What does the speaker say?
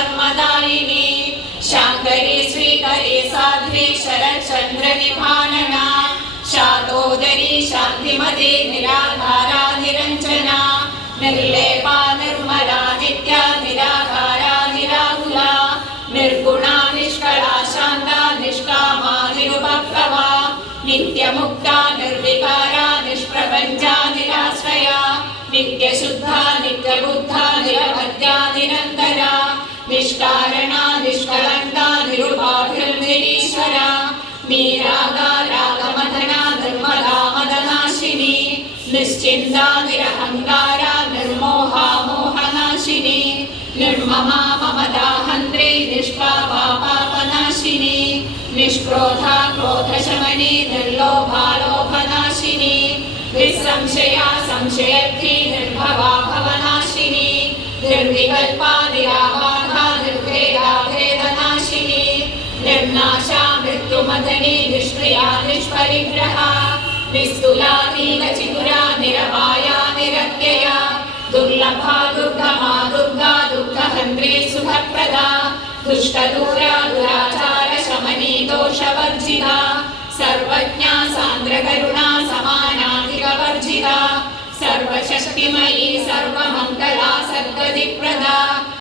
सर्वधर्मदायिनी शाङ्करी श्रीकरी साध्वी शरच्चन्द्रनिभानना शातोदरी शान्तिमती निराधारा निरञ्जना निर्लेपा निर्मला नित्या निराकारा निराकुला निर्गुणा निष्कला शान्ता निष्कामा निरुपप्लवा नित्यमुक्ता निर्विकारा निष्प्रपञ्चा निराश्रया नित्यशुद्धा नित्यबुद्धा निरवध्या निरन्तरा निष्कारणा निष्कलङ्का निरुपाधिर्निरीश्वरा मीरागा रागमदना निर्मला मदनाशिनी निश्चिन्ता निरहङ्कारा निर्मोहा मोहनाशिनी निर्ममा ममदाहन्त्री निष्पापा पापनाशिनी निष्क्रोधा क्रोधशमनी निर्लोभा लोभनाशिनी निस्संशया संशयर्थी निर्भवा भवनाशिनी निर्विकल्पा निराबाधा निर्भेदा भेदनाशिनी निर्नाशा मृत्युमदनी निष्क्रिया निष्परिग्रहा निस्तुला नीलचितुरा निरवाया निरत्यया दुर्लभा दुर्गमा दुर्गा दुःखहन्त्री सुखप्रदा दुष्टदूरा दुराचार शमनी दोषवर्जिता सर्वज्ञा सान्द्रकरुणा समानाधिकवर्जिता सर्वशक्तिमयी सर्वमङ्गला सद्गतिप्रदा